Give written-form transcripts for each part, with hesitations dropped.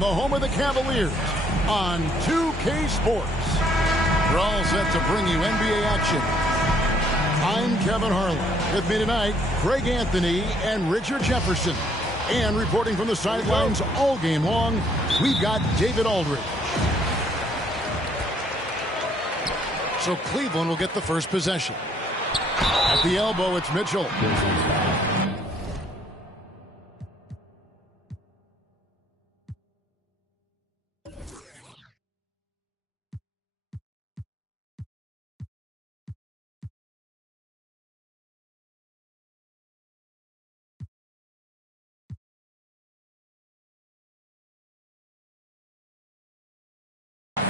The home of the Cavaliers on 2K Sports. We're all set to bring you NBA action. I'm Kevin Harlan. With me tonight, Greg Anthony and Richard Jefferson. And reporting from the sidelines all game long, we've got David Aldridge. So Cleveland will get the first possession. At the elbow, it's Mitchell.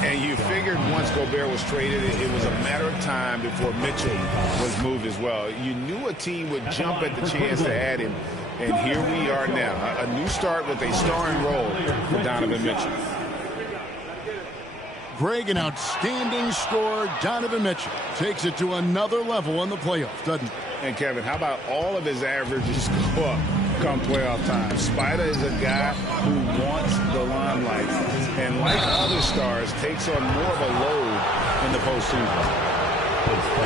And you figured once Gobert was traded, it was a matter of time before Mitchell was moved as well. You knew a team would jump at the chance to add him, and here we are now. A new start with a starring role for Donovan Mitchell. Greg, an outstanding scorer. Donovan Mitchell takes it to another level in the playoffs, doesn't he? And Kevin, how about all of his averages go up come playoff time? Spider is a guy who wants the limelight, and like other stars, takes on more of a load in the postseason.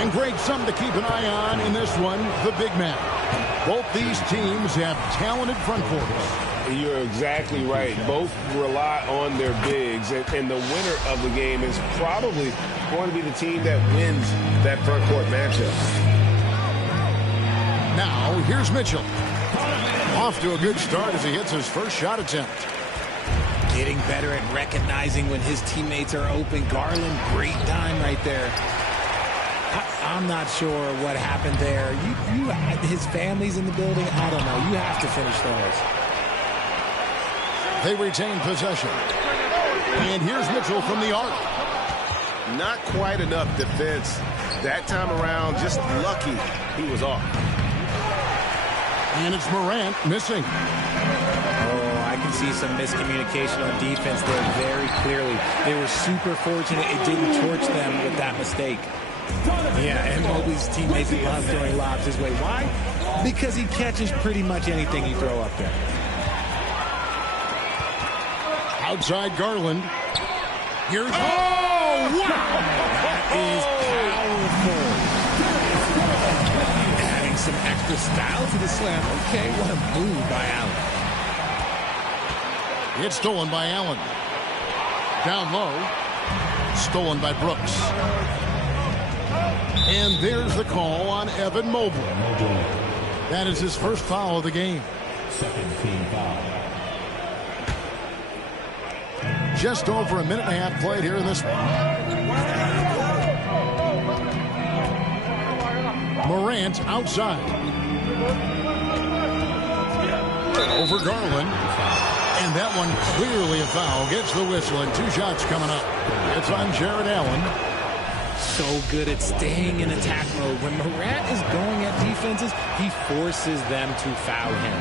And Greg, something to keep an eye on in this one, the big man. Both these teams have talented front courts. You're exactly right. Both rely on their bigs, and the winner of the game is probably going to be the team that wins that front court matchup. Now, here's Mitchell. Off to a good start as he hits his first shot attempt. Getting better at recognizing when his teammates are open. Garland, great time right there. I'm not sure what happened there. His family's in the building. I don't know. You have to finish those. They retain possession. And here's Mitchell from the arc. Not quite enough defense that time around. Just lucky he was off. And it's Morant missing. Oh, I can see some miscommunication on defense there very clearly. They were super fortunate it didn't torch them with that mistake. Yeah, and Mobley's teammates love throwing lobs his way. Why? Because he catches pretty much anything you throw up there. Outside Garland. Here's... Oh, wow! That is powerful. Adding some extra style to the slam. Okay, what a move by Allen. It's stolen by Allen. Down low. Stolen by Brooks. And there's the call on Evan Mobley. That is his first foul of the game. Second team foul. Just over a minute and a half played here in this one. Morant outside. Over Garland. And that one clearly a foul. Gets the whistle and 2 shots coming up. It's on Jared Allen. So good at staying in attack mode. When Morant is going at defenses, he forces them to foul him.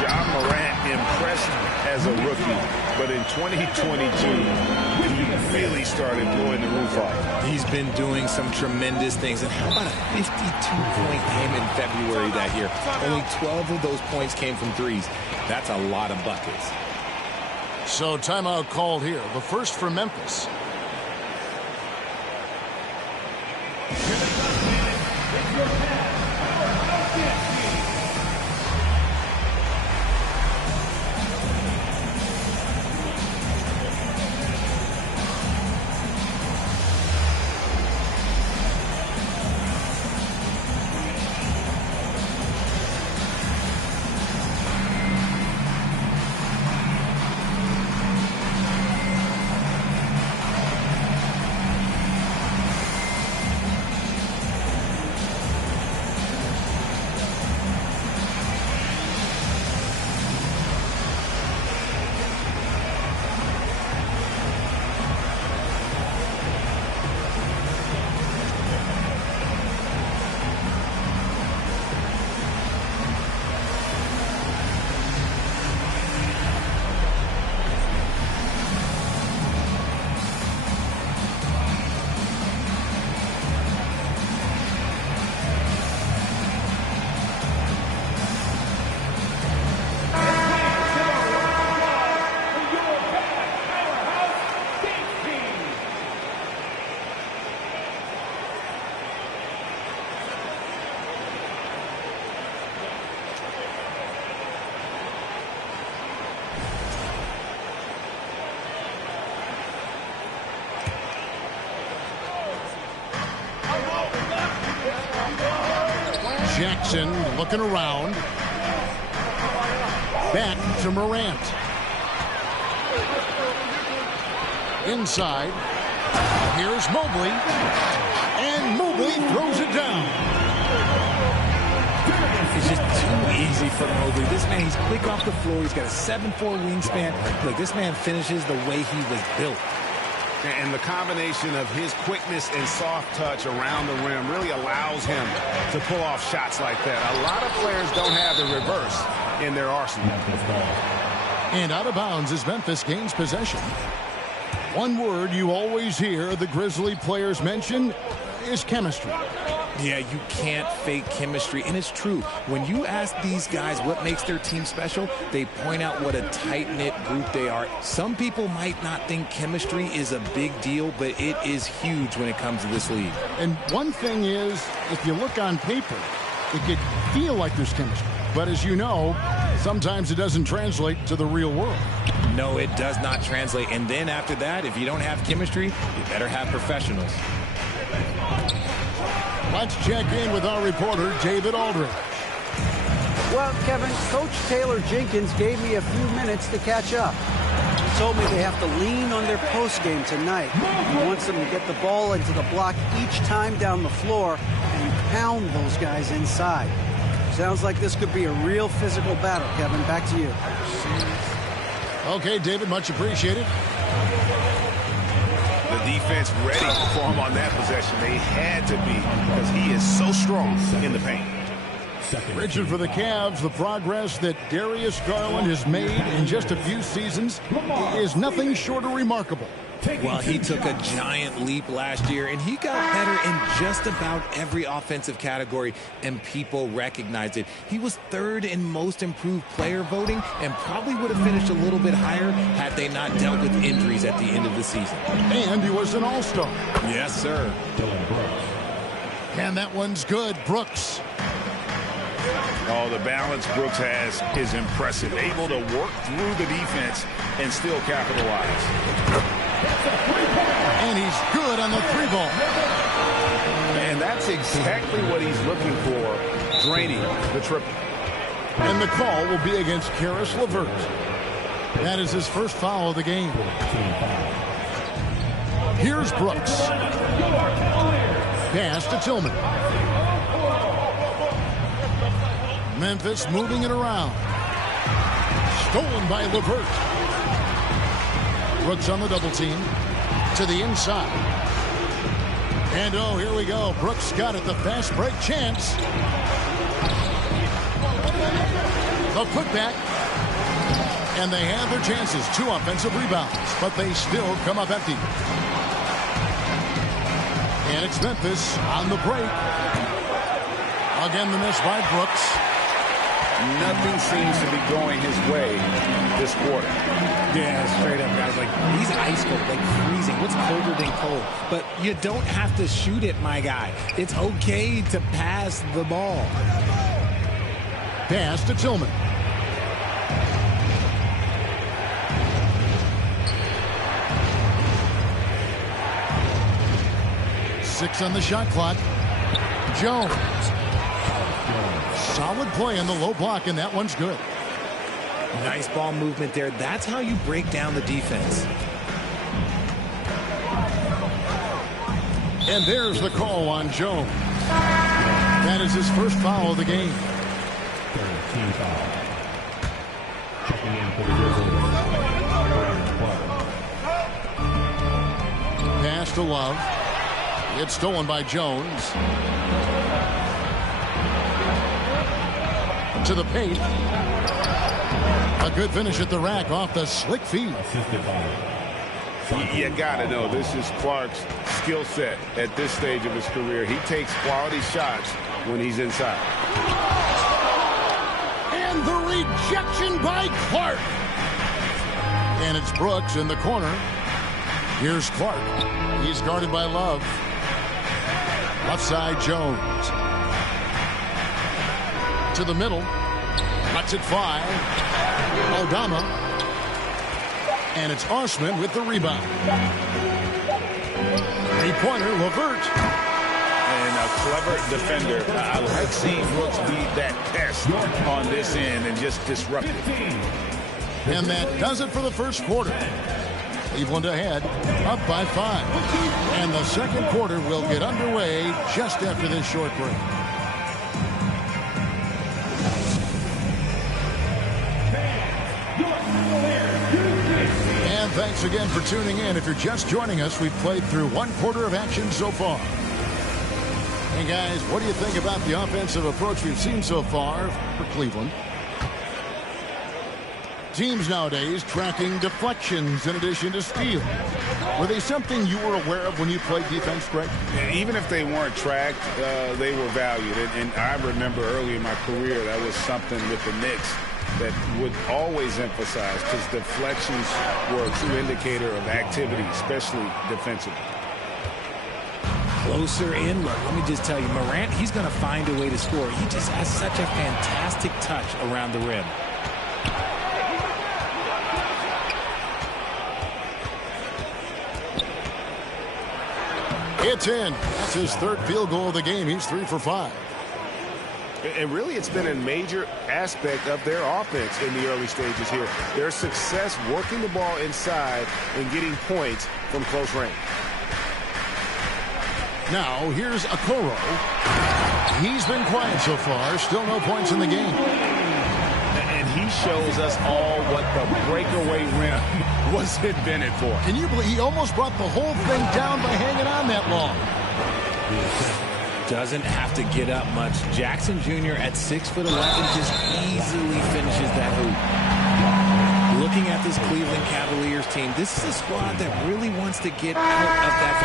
Ja Morant impressed as a rookie, but in 2022, he really started blowing the roof off. He's been doing some tremendous things. And how about a 52-point game in February that year? Only 12 of those points came from threes. That's a lot of buckets. So timeout called here. The first for Memphis. Jackson looking around. Back to Morant. Inside. Here's Mobley. And Mobley throws it down. It's just too easy for Mobley. This man, he's quick off the floor. He's got a 7'4" wingspan. Look, this man finishes the way he was built. And the combination of his quickness and soft touch around the rim really allows him to pull off shots like that. A lot of players don't have the reverse in their arsenal. And out of bounds as Memphis gains possession. One word you always hear the Grizzly players mention is chemistry. Yeah, you can't fake chemistry, and it's true. When you ask these guys what makes their team special, they point out what a tight-knit group they are. Some people might not think chemistry is a big deal, but it is huge when it comes to this league. And one thing is, if you look on paper, it could feel like there's chemistry. But as you know, sometimes it doesn't translate to the real world. No, it does not translate. And then after that, if you don't have chemistry, you better have professionals. Let's check in with our reporter, David Aldridge. Well, Kevin, Coach Taylor Jenkins gave me a few minutes to catch up. He told me they have to lean on their postgame tonight. He wants them to get the ball into the block each time down the floor and pound those guys inside. Sounds like this could be a real physical battle, Kevin. Back to you. Okay, David, much appreciated. The defense ready for him on that possession. They had to be because he is so strong in the paint. Richard, for the Cavs, the progress that Darius Garland has made in just a few seasons is nothing short of remarkable. Well, he took a giant leap last year, and he got better in just about every offensive category, and people recognized it. He was third in most improved player voting and probably would have finished a little bit higher had they not dealt with injuries at the end of the season. And he was an all-star. Yes, sir. And that one's good. Brooks. Oh, the balance Brooks has is impressive. Able to work through the defense and still capitalize. And he's good on the three ball. And that's exactly what he's looking for, draining the triple. And the call will be against Caris LeVert. That is his first foul of the game. Here's Brooks. Pass to Tillman. Memphis moving it around. Stolen by LeVert. Brooks on the double team. To the inside. And oh, here we go. Brooks got it. The fast break chance. The putback. And they have their chances. 2 offensive rebounds. But they still come up empty. And it's Memphis on the break. Again, the miss by Brooks. Nothing seems to be going his way this quarter. Yeah, straight up, guys. Like, he's ice cold, like freezing. What's colder than cold? But you don't have to shoot it, my guy. It's okay to pass the ball. Pass to Tillman. Six on the shot clock. Jones. Solid play in the low block, and that one's good. Nice ball movement there. That's how you break down the defense. And there's the call on Jones. That is his first foul of the game. Team foul. Checking in for the Grizzlies. Pass to Love. It's stolen by Jones. To the paint. A good finish at the rack off the slick feed. You got to know this is Clark's skill set at this stage of his career. He takes quality shots when he's inside. And the rejection by Clark. And it's Brooks in the corner. Here's Clark. He's guarded by Love. Left side, Jones. To the middle. Lets it fly. Aldama. And it's Osman with the rebound. Three-pointer, LeVert. And and a clever defender. I like seeing Brooks be that pest on this end and just disrupt it. And that does it for the first quarter. Cleveland ahead, up by 5. And the second quarter will get underway just after this short break. And thanks again for tuning in. If you're just joining us, we've played through one quarter of action so far. Hey guys, what do you think about the offensive approach we've seen so far for Cleveland? Teams nowadays tracking deflections in addition to steals. Were they something you were aware of when you played defense, Greg? Even if they weren't tracked, they were valued. And I remember early in my career that was something with the Knicks that would always emphasize, because deflections were a true indicator of activity, especially defensively. Closer in look. Let me just tell you, Morant, he's going to find a way to score. He just has such a fantastic touch around the rim. It's in. That's his third field goal of the game. He's 3 for 5. And really, it's been a major aspect of their offense in the early stages here. Their success working the ball inside and getting points from close range. Now, here's Okoro. He's been quiet so far. Still no points in the game. And he shows us all what the breakaway rim was invented for. Can you believe he almost brought the whole thing down by hanging on that long? Doesn't have to get up much. Jackson Jr. at 6'11" just easily finishes that hoop. Looking at this Cleveland Cavaliers team, this is a squad that really wants to get out of that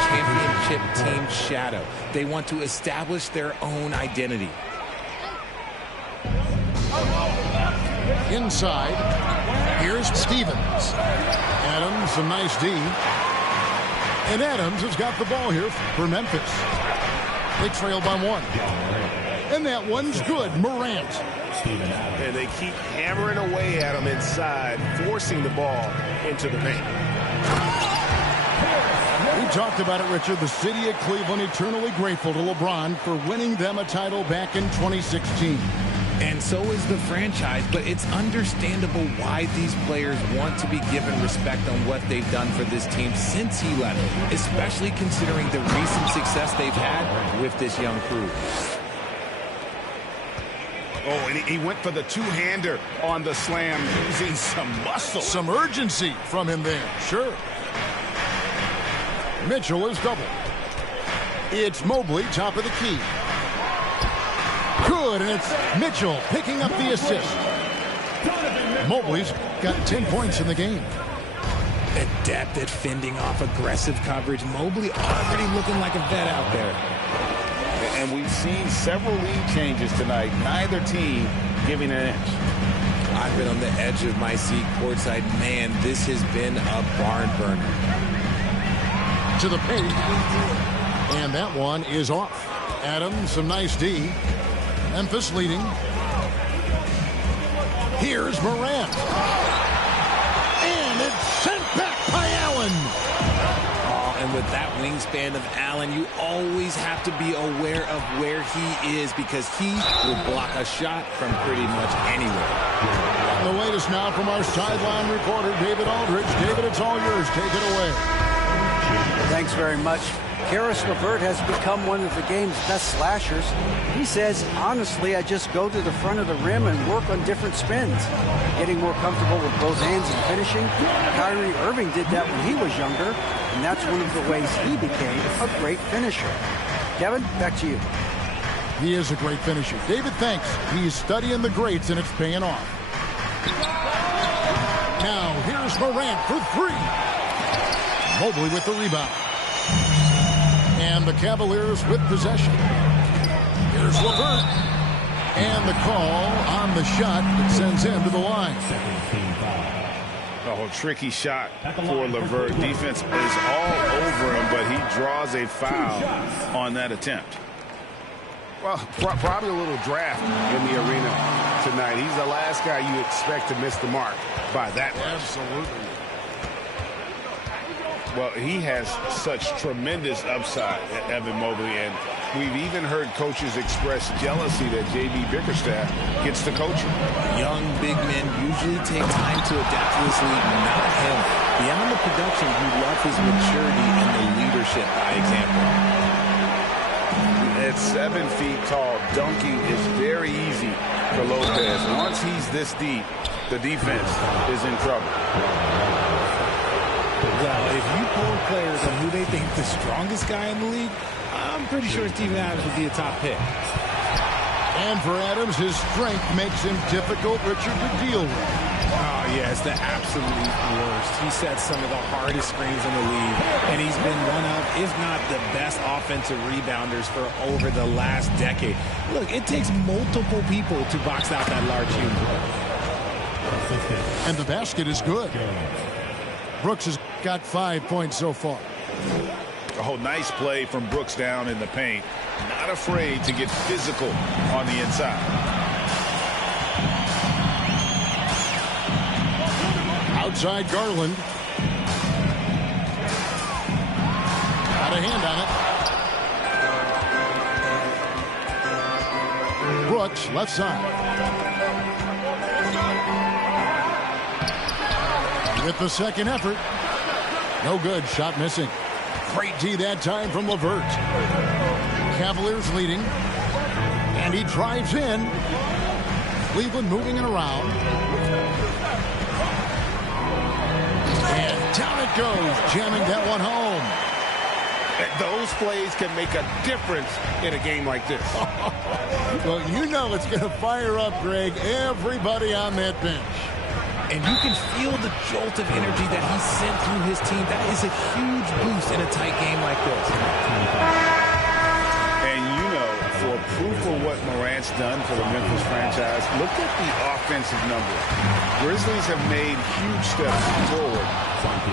championship team shadow. They want to establish their own identity. Inside, here's Stevens. Adams, a nice D. And Adams has got the ball here for Memphis. They trail by 1. And that one's good. Morant. And they keep hammering away at him inside, forcing the ball into the paint. We talked about it, Richard. The city of Cleveland eternally grateful to LeBron for winning them a title back in 2016. And so is the franchise, but it's understandable why these players want to be given respect on what they've done for this team since he left, especially considering the recent success they've had with this young crew. Oh, and he went for the two-hander on the slam, using some muscle. Some urgency from him there, sure. Mitchell is doubled. It's Mobley, top of the key. Good, and it's Mitchell picking up the assist. Mobley's got 10 points in the game. Adept at fending off aggressive coverage. Mobley already looking like a vet out there. And we've seen several lead changes tonight. Neither team giving an inch. I've been on the edge of my seat courtside. Man, this has been a barn burner. To the paint. And that one is off. Adams, some nice D. Memphis leading. Here's Morant. And it's sent back by Allen. Oh, and with that wingspan of Allen, you always have to be aware of where he is, because he will block a shot from pretty much anywhere. And the latest now from our sideline reporter, David Aldridge. David, it's all yours. Take it away. Thanks very much. Karis LeVert has become one of the game's best slashers. He says, honestly, I just go to the front of the rim and work on different spins. Getting more comfortable with both hands and finishing. Kyrie Irving did that when he was younger, and that's one of the ways he became a great finisher. Kevin, back to you. He is a great finisher. David, thanks. He's studying the greats, and it's paying off. Now, here's Morant for 3. Mobley with the rebound. And the Cavaliers with possession. Here's LeVert. And the call on the shot that sends him to the line. Oh, tricky shot for LeVert. Defense is all over him, but he draws a foul on that attempt. Well, probably a little draft in the arena tonight. He's the last guy you expect to miss the mark by that much. Absolutely. Well, he has such tremendous upside, Evan Mobley, and we've even heard coaches express jealousy that J.B. Bickerstaff gets the coaching. Young big men usually take time to adapt to this league, not him. Beyond the production, you love his maturity and the leadership by example. At 7 feet tall, dunking is very easy for Lopez. Once he's this deep, the defense is in trouble. Well, if you poll players on who they think the strongest guy in the league, I'm pretty sure Steven Adams would be a top pick. And for Adams, his strength makes him difficult, Richard, to deal with. Oh, yeah, it's the absolute worst. He sets some of the hardest screens in the league, and he's been one of, if not the best offensive rebounders for over the last decade. Look, it takes multiple people to box out that large human. And the basket is good. Brooks has got 5 points so far. Oh, nice play from Brooks down in the paint. Not afraid to get physical on the inside. Outside Garland. Got a hand on it. Brooks, left side. With the second effort. No good. Shot missing. Great D that time from LeVert. Cavaliers leading. And he drives in. Cleveland moving it around. And down it goes. Jamming that one home. Those plays can make a difference in a game like this. Well, you know it's going to fire up, Greg, everybody on that bench. And you can feel the jolt of energy that he sent through his team. That is a huge boost in a tight game like this. And you know, for proof of what Morant's done for the Memphis franchise, look at the offensive numbers. Grizzlies have made huge steps forward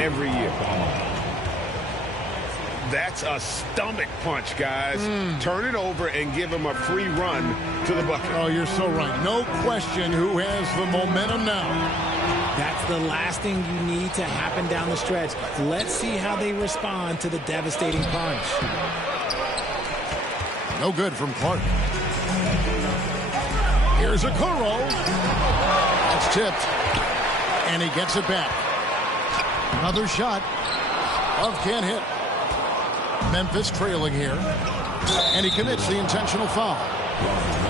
every year. That's a stomach punch, guys. Turn it over and give him a free run to the bucket. Oh, you're so right. No question who has the momentum now. That's the last thing you need to happen down the stretch. Let's see how they respond to the devastating punch. No good from Clark. Here's Okoro. That's tipped. And he gets it back. Another shot. Love can't hit. Memphis trailing here. And he commits the intentional foul.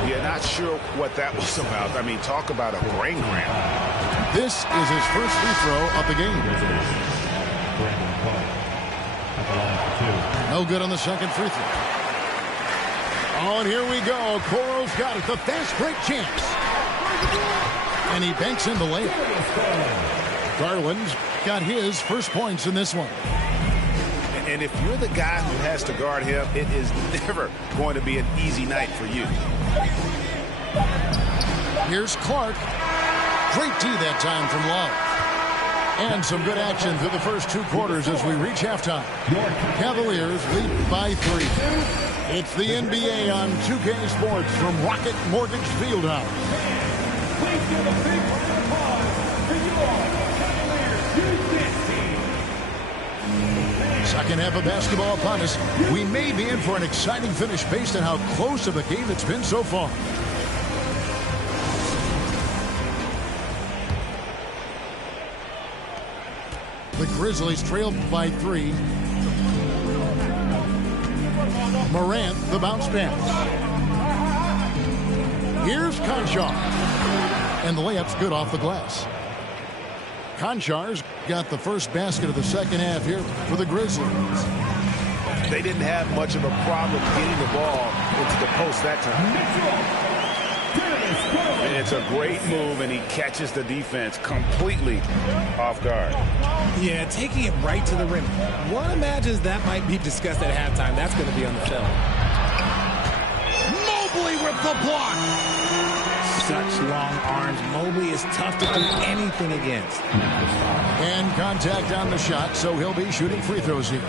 Yeah, not sure what that was about. I mean, talk about a brain cramp. This is his first free throw of the game. No good on the second free throw. Oh, and here we go. Okoro's got it. The fast break chance. And he banks in the layup. Garland's got his first points in this one. And if you're the guy who has to guard him, it is never going to be an easy night for you. Here's Clark. Great D that time from Love. And some good action through the first 2 quarters as we reach halftime. Cavaliers lead by 3. It's the NBA on 2K Sports from Rocket Mortgage Fieldhouse. Please give a big round of applause to your Cavaliers team. Second half of basketball upon us. We may be in for an exciting finish based on how close of a game it's been so far. The Grizzlies trailed by 3. Morant, the bounce pass. Here's Konchar. And the layup's good off the glass. Konchar's got the first basket of the second half here for the Grizzlies. They didn't have much of a problem getting the ball into the post that time. And it's a great move, and he catches the defense completely off guard. Yeah, taking it right to the rim. One imagines that might be discussed at halftime. That's going to be on the film. Mobley with the block. Such long arms. Mobley is tough to do anything against. And contact on the shot, so he'll be shooting free throws here.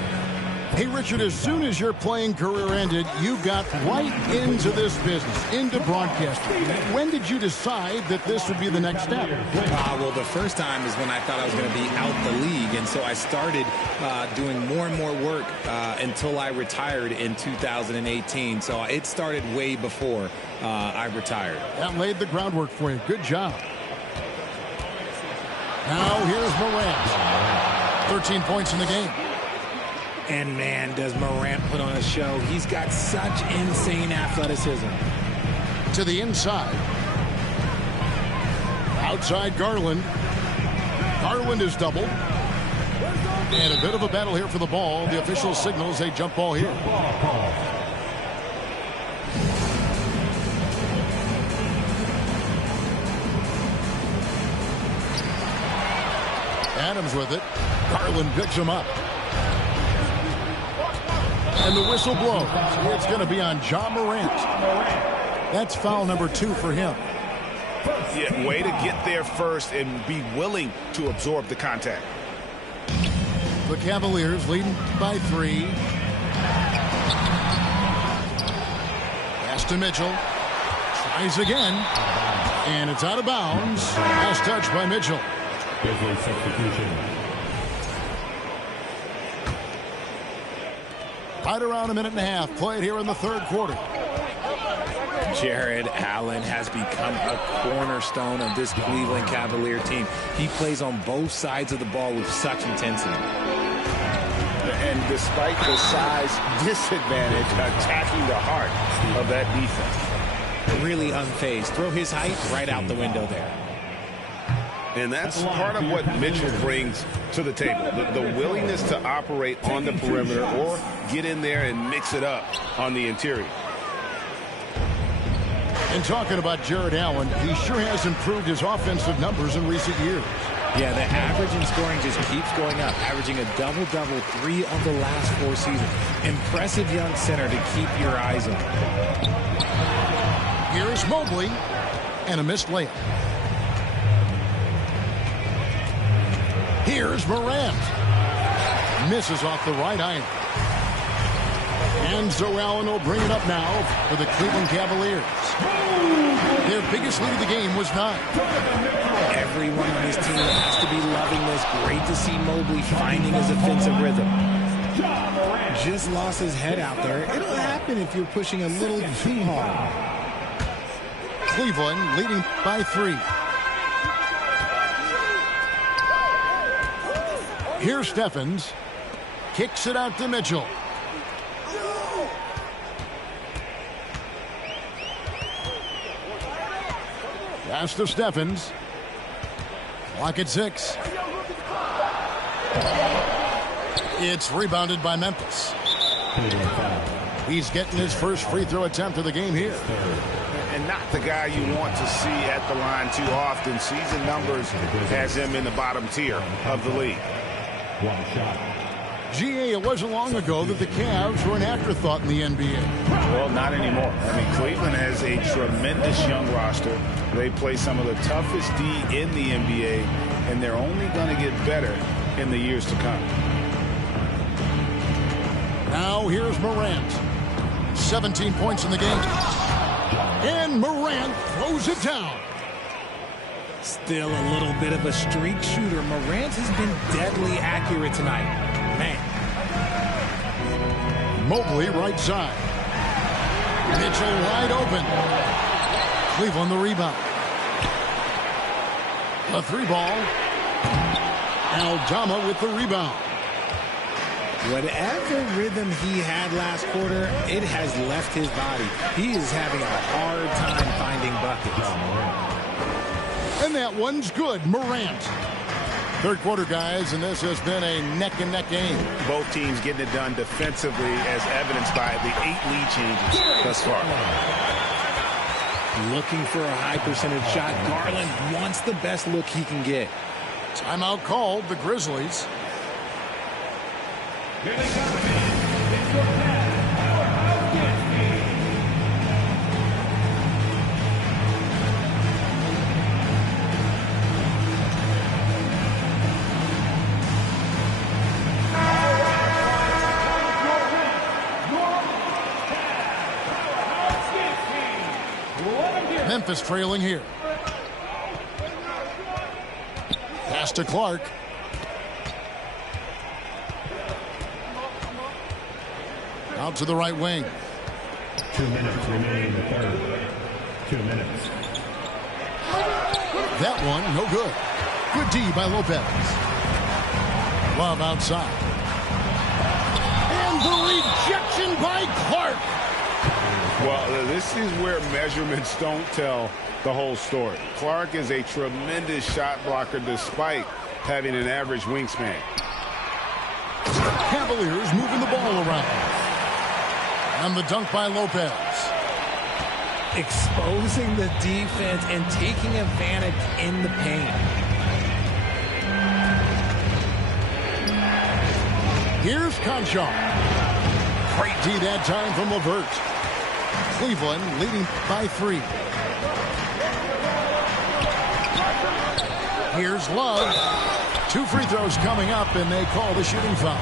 Hey, Richard, as soon as your playing career ended, you got right into this business, into broadcasting. When did you decide that this would be the next step? Well, the first time is when I thought I was going to be out the league, and so I started doing more and more work until I retired in 2018. So it started way before I retired. That laid the groundwork for you. Good job. Now here's Morant. 13 points in the game. And, man, does Morant put on a show. He's got such insane athleticism. To the inside. Outside Garland. Garland is doubled. And a bit of a battle here for the ball. The official signals a jump ball here. Adams with it. Garland picks him up. And the whistle blows. It's going to be on Ja Morant. That's foul number 2 for him. Yeah, way to get there first and be willing to absorb the contact. The Cavaliers leading by 3. Pass to Mitchell. Tries again. And it's out of bounds. Last touch by Mitchell. Grizzlies substitution. Right around a minute and a half played here in the third quarter. Jared Allen has become a cornerstone of this Cleveland Cavalier team. He plays on both sides of the ball with such intensity. And despite the size disadvantage, attacking the heart of that defense. Really unfazed. Throw his height right out the window there. And that's part of what Mitchell brings to the table. The willingness to operate on the perimeter or get in there and mix it up on the interior. And talking about Jared Allen, he sure has improved his offensive numbers in recent years. Yeah, the average in scoring just keeps going up, averaging a double-double 3 of the last 4 seasons. Impressive young center to keep your eyes on. Here's Mobley, and a missed layup. Here's Morant. Misses off the right iron. And so Allen will bring it up now for the Cleveland Cavaliers. Their biggest lead of the game was 9. Everyone on his team has to be loving this. Great to see Mobley finding his offensive rhythm. Just lost his head out there. It'll happen if you're pushing a little too hard. Cleveland leading by 3. Here's Steffens. Kicks it out to Mitchell. Pass to Steffens. Clock at 6. It's rebounded by Memphis. He's getting his first free throw attempt of the game here. And not the guy you want to see at the line too often. Season numbers has him in the bottom tier of the league. One shot. GA, it wasn't long ago that the Cavs were an afterthought in the NBA. Well, not anymore. I mean, Cleveland has a tremendous young roster. They play some of the toughest D in the NBA, and they're only going to get better in the years to come. Now here's Morant. 17 points in the game. And Morant throws it down. Still a little bit of a streak shooter. Morant has been deadly accurate tonight. Man. Mobley right side. Mitchell wide open. Cleveland the rebound. A 3-ball. Aldama with the rebound. Whatever rhythm he had last quarter, it has left his body. He is having a hard time finding buckets. And that one's good. Morant. Third quarter, guys, and this has been a neck-and-neck game. Both teams getting it done defensively, as evidenced by the 8 lead changes thus far. Looking for a high percentage shot. Garland wants the best look he can get. Timeout called, the Grizzlies. Here they come. Memphis trailing here. Pass to Clark. Out to the right wing. 2 minutes remaining in the third. 2 minutes. That one, no good. Good D by Lopez. Love outside. And the rejection by Clark. Well, this is where measurements don't tell the whole story. Clark is a tremendous shot blocker despite having an average wingspan. Cavaliers moving the ball around. And the dunk by Lopez. Exposing the defense and taking advantage in the paint. Here's Conchar. Great D that time from LeVert. Cleveland leading by 3. Here's Love. 2 free throws coming up, and they call the shooting foul.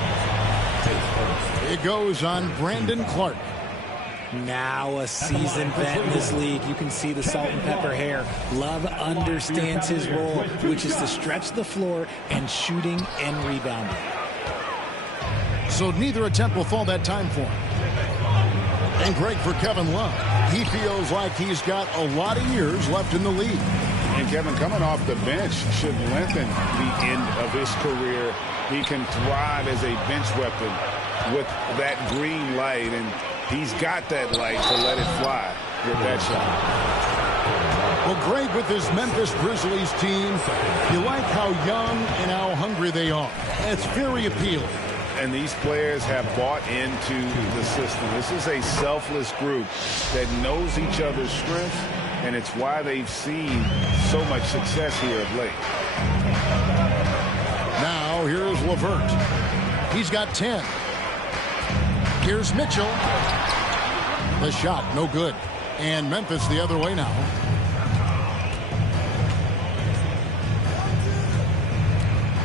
It goes on Brandon Clark. Now a seasoned vet in this league. You can see the salt and pepper hair. Love understands his role, which is to stretch the floor and shooting and rebounding. So neither attempt will fall that time for him. And great for Kevin Love. He feels like he's got a lot of years left in the league. And Kevin, coming off the bench should lengthen the end of his career. He can thrive as a bench weapon with that green light, and he's got that light to let it fly with that shot. Well, Greg, with this Memphis Grizzlies team, you like how young and how hungry they are. That's very appealing. And these players have bought into the system. This is a selfless group that knows each other's strengths, and it's why they've seen so much success here of late. Now, here's LeVert. He's got 10. Here's Mitchell. The shot, no good. And Memphis the other way now.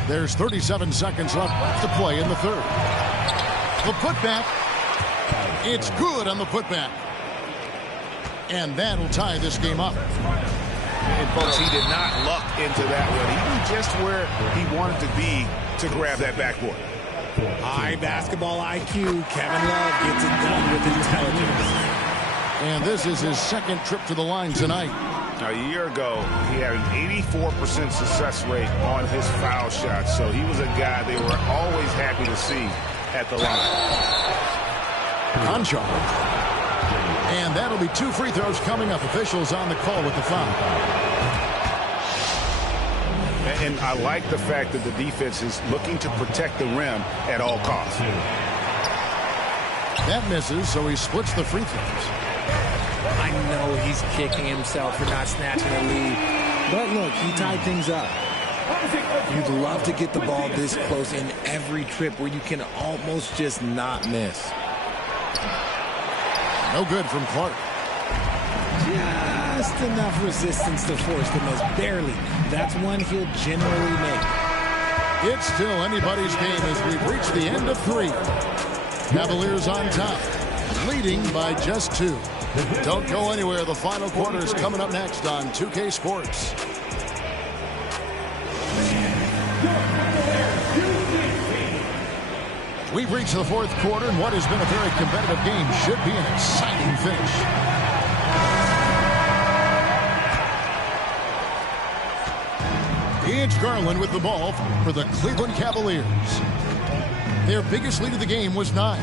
There's 37 seconds left to play in the third. The putback. It's good on the putback. And that'll tie this game up. And, folks, he did not luck into that one. He was just where he wanted to be to grab that backboard. High basketball IQ. Kevin Love gets it done with intelligence. And this is his second trip to the line tonight. Now, a year ago, he had an 84% success rate on his foul shots. So he was a guy they were always happy to see at the line. Conchar. And that'll be 2 free throws coming up. Officials on the call with the foul. And I like the fact that the defense is looking to protect the rim at all costs. That misses, so he splits the free throws. I know he's kicking himself for not snatching the lead. But look, he tied things up. You'd love to get the ball this close in every trip where you can almost just not miss. No good from Clark. Just enough resistance to force the miss. Barely. That's one he'll generally make. It's still anybody's game as we've reached the end of 3. Cavaliers on top, leading by just 2. Don't go anywhere. The final quarter is coming up next on 2K Sports. We've reached the 4th quarter, and what has been a very competitive game should be an exciting finish. It's Garland with the ball for the Cleveland Cavaliers. Their biggest lead of the game was 9.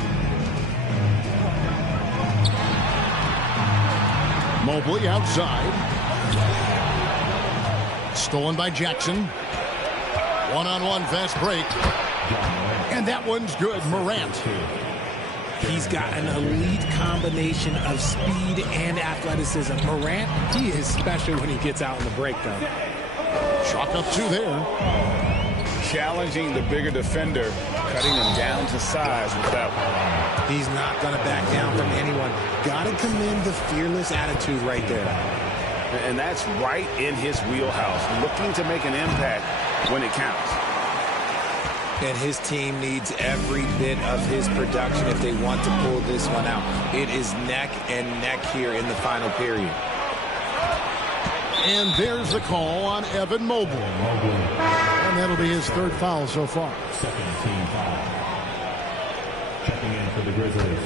Mobley outside. Stolen by Jackson. One-on-one fast break. And that one's good. Morant. He's got an elite combination of speed and athleticism. Morant, he is special when he gets out in the break, though. Chalk up 2 there. Challenging the bigger defender, cutting him down to size with that one. He's not going to back down from anyone. Got to commend the fearless attitude right there. And that's right in his wheelhouse, looking to make an impact when it counts. And his team needs every bit of his production if they want to pull this one out. It is neck and neck here in the final period. And there's the call on Evan Mobley. And that'll be his third foul so far. Second team foul. Checking in for the Grizzlies,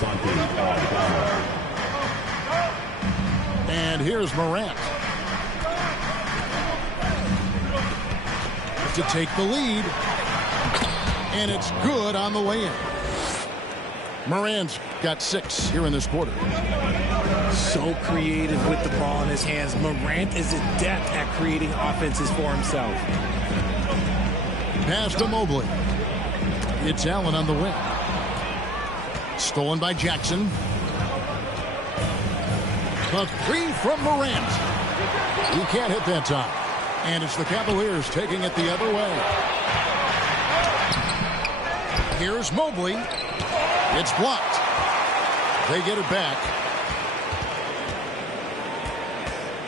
Santi Aldama. And here's Morant to take the lead. And it's good on the way in. Morant's got 6 here in this quarter. So creative with the ball in his hands. Morant is adept at creating offenses for himself. Pass to Mobley. It's Allen on the wing. Stolen by Jackson. The 3 from Morant. He can't hit that time. And it's the Cavaliers taking it the other way. Here's Mobley. It's blocked. They get it back.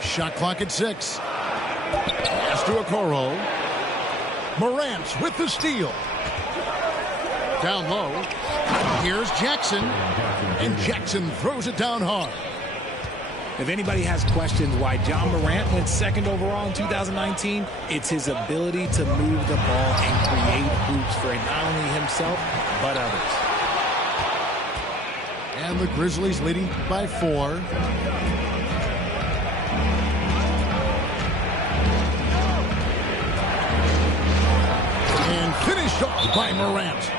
Shot clock at 6. Pass to Okoro. Morant with the steal. Down low. Here's Jackson. And Jackson throws it down hard. If anybody has questions why John Morant went 2nd overall in 2019, it's his ability to move the ball and create hoops for not only himself, but others. And the Grizzlies leading by 4. And finished off by Morant.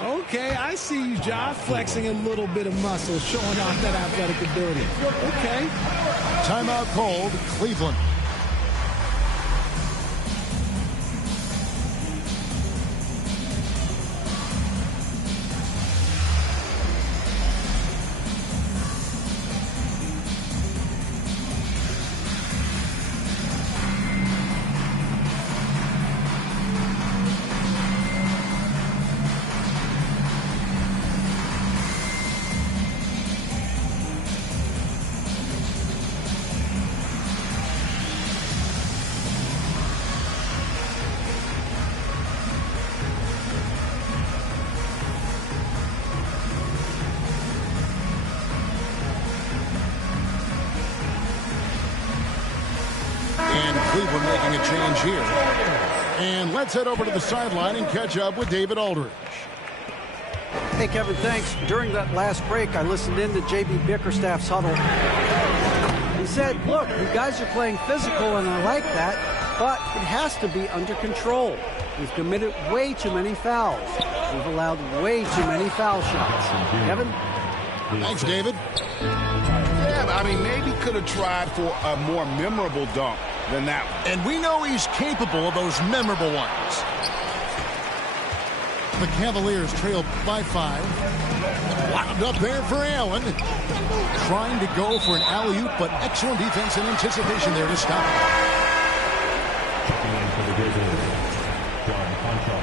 Okay, I see you, John, flexing a little bit of muscle, showing off that athletic ability. Okay. Timeout called, Cleveland. Cleveland making a change here. And let's head over to the sideline and catch up with David Aldridge. Hey, Kevin, thanks. During that last break, I listened in to J.B. Bickerstaff's huddle. He said, look, you guys are playing physical, and I like that, but it has to be under control. We've committed way too many fouls. We've allowed way too many foul shots. Kevin? Thanks, David. Yeah, I mean, maybe could have tried for a more memorable dunk than that one. And we know he's capable of those memorable ones. The Cavaliers trail by 5. Wound up there for Allen. Trying to go for an alley-oop, but excellent defense and anticipation there to stop it. Checking in for the Grizzlies, John Conchar.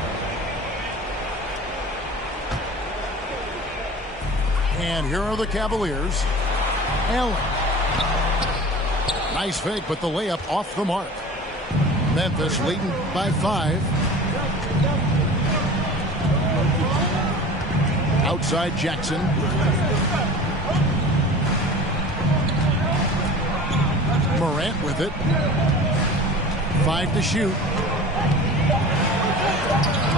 And here are the Cavaliers. Allen. Nice fake, but the layup off the mark. Memphis leading by 5. Outside Jackson. Morant with it. 5 to shoot.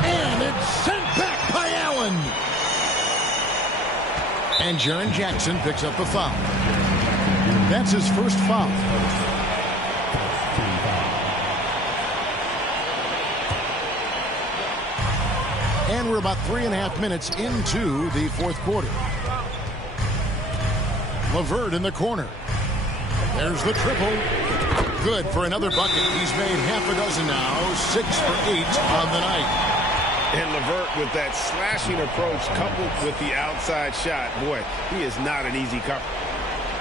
And it's sent back by Allen. And Jaren Jackson picks up the foul. That's his first foul. And we're about 3.5 minutes into the fourth quarter. LeVert in the corner. There's the triple. Good for another bucket. He's made half a dozen now. 6 for 8 on the night. And LeVert with that slashing approach coupled with the outside shot. Boy, he is not an easy cover.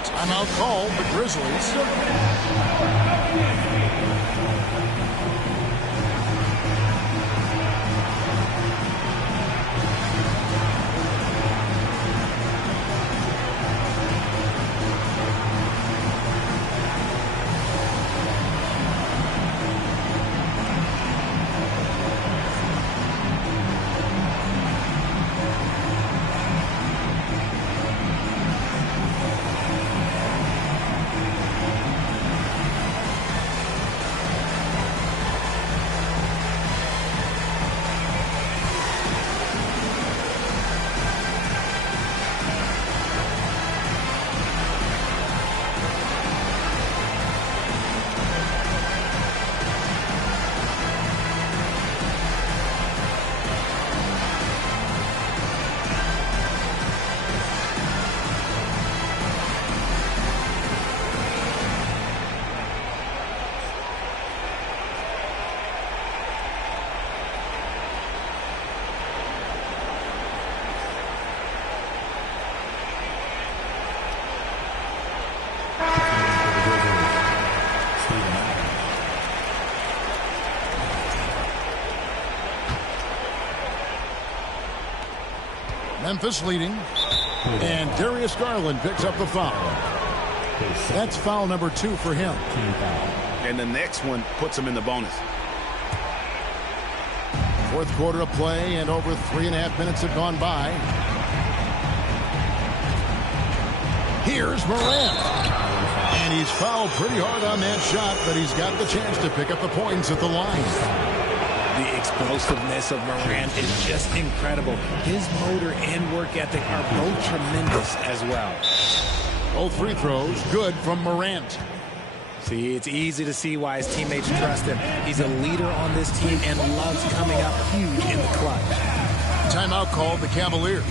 Timeout called, the Grizzlies. Memphis leading. And Darius Garland picks up the foul. That's foul number 2 for him. And the next one puts him in the bonus. Fourth quarter of play, and over 3.5 minutes have gone by. Here's Morant. And he's fouled pretty hard on that shot, but he's got the chance to pick up the points at the line. The explosiveness of Morant is just incredible. His motor and work ethic are both tremendous as well. Both free throws good from Morant. See, it's easy to see why his teammates trust him. He's a leader on this team and loves coming up huge in the clutch. Timeout called the Cavaliers.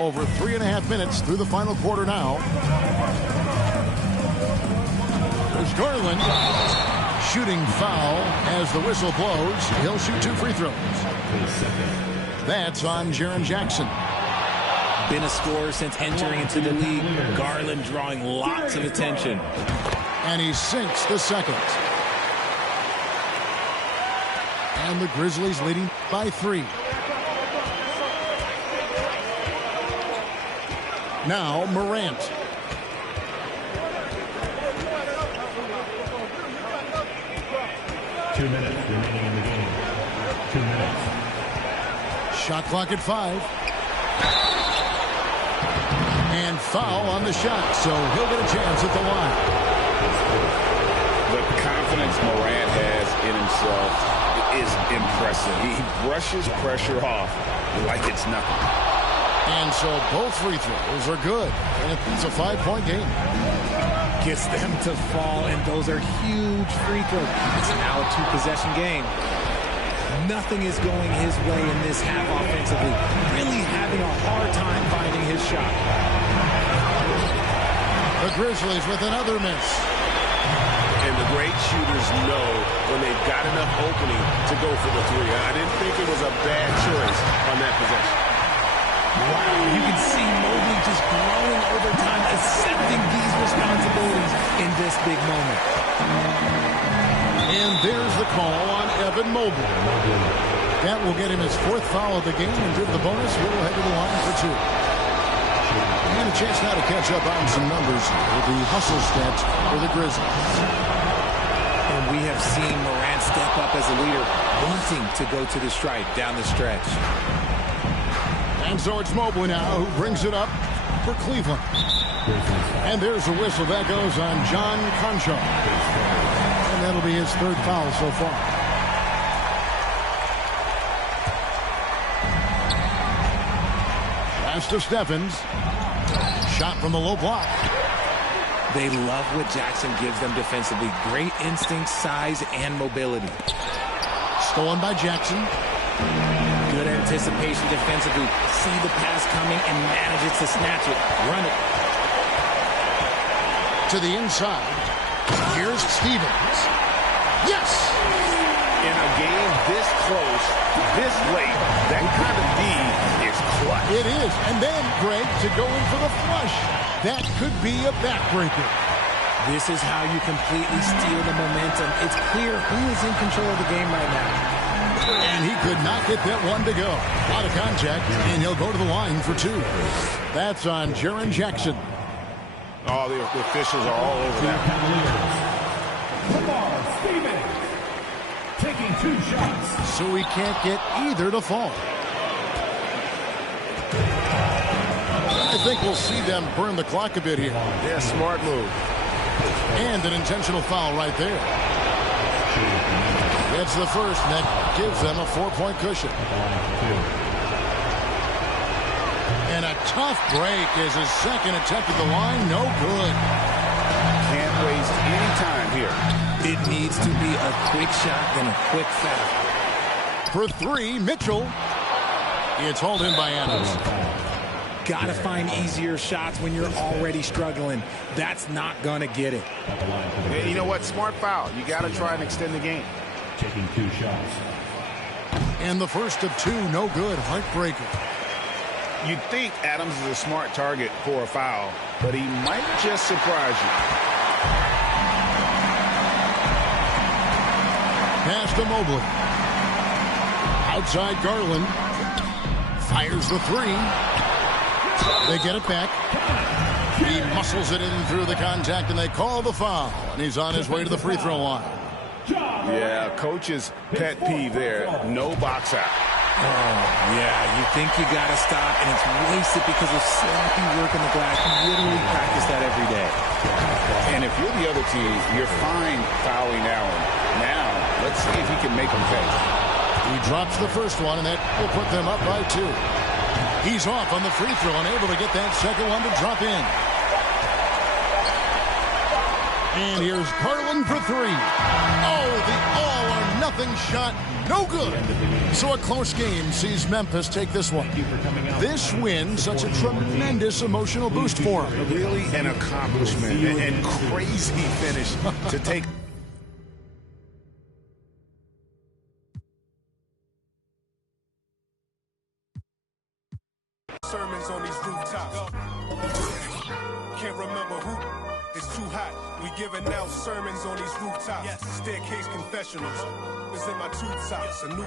Over 3.5 minutes through the final quarter now. There's Garland. Shooting foul as the whistle blows. He'll shoot 2 free throws. That's on Jaren Jackson. Been a scorer since entering into the league. Garland drawing lots of attention. And he sinks the second. And the Grizzlies leading by 3. Now Morant. Two minutes remaining in the game. 2 minutes. Shot clock at 5. And foul on the shot, so he'll get a chance at the line. The confidence Morant has in himself is impressive. He brushes pressure off like it's nothing. And so both free throws are good. And it's a 5-point game. Gets them to fall, and those are huge free throws. It's now a 2-possession game. Nothing is going his way in this half offensively. Really having a hard time finding his shot. The Grizzlies with another miss. And the great shooters know when they've got enough opening to go for the 3. I didn't think it was a bad choice on that possession. Wow, you can see Mobley just growing over time, accepting these responsibilities in this big moment. And there's the call on Evan Mobley. That will get him his 4th foul of the game, and due to the bonus, he'll head to the line for 2. And a chance now to catch up on some numbers with the hustle stats for the Grizzlies. And we have seen Morant step up as a leader, wanting to go to the stripe down the stretch. And so it's Mobley now who brings it up for Cleveland. And there's a whistle that goes on John Conchar. And that'll be his 3rd foul so far. Pass to Stephens. Shot from the low block. They love what Jackson gives them defensively. Great instinct, size, and mobility. Stolen by Jackson. Good anticipation defensively. See the pass coming and manages to snatch it. Run it. To the inside. Here's Stevens. Yes! In a game this close, this late, that kind of D is clutch. It is. And then, Greg, to go in for the flush. That could be a backbreaker. This is how you completely steal the momentum. It's clear who is in control of the game right now. And he could not get that one to go. A lot of contact, and he'll go to the line for 2. That's on Jaren Jackson. Oh, the officials are all over that. Lamar Stevens taking 2 shots. So he can't get either to fall. I think we'll see them burn the clock a bit here. Yeah, smart move. And an intentional foul right there. That's the first, and that gives them a 4-point cushion. And a tough break is his second attempt at the line. No good. Can't waste any time here. It needs to be a quick shot and a quick foul. For 3, Mitchell. It's hauled in by Adams. Got to find easier shots when you're already struggling. That's not going to get it. Yeah, you know what? Smart foul. You got to try and extend the game. Taking 2 shots. And the first of 2, no good. Heartbreaker. You'd think Adams is a smart target for a foul, but he might just surprise you. Pass to Mobley. Outside Garland. Fires the 3. They get it back. He muscles it in through the contact, and they call the foul. And he's on his way to the free throw line. Yeah, coach's pet peeve there. No box out. Oh, yeah, you think you got to stop, and it's wasted because of sloppy work on the glass. You literally practice that every day. And if you're the other team, you're fine fouling Allen. Now, let's see if he can make them pay. He drops the first one, and that will put them up by 2. He's off on the free throw and able to get that second one to drop in. And here's Garland for 3. Oh, the all-or-nothing shot. No good. So a close game sees Memphis take this one. This win, such a tremendous emotional boost for him. Really an accomplishment and crazy finish to take. Sermons on these rooftops. Can't remember who. It's too hot. We giving out sermons on these rooftops. Staircase confessionals. It's in my 2 tops. A new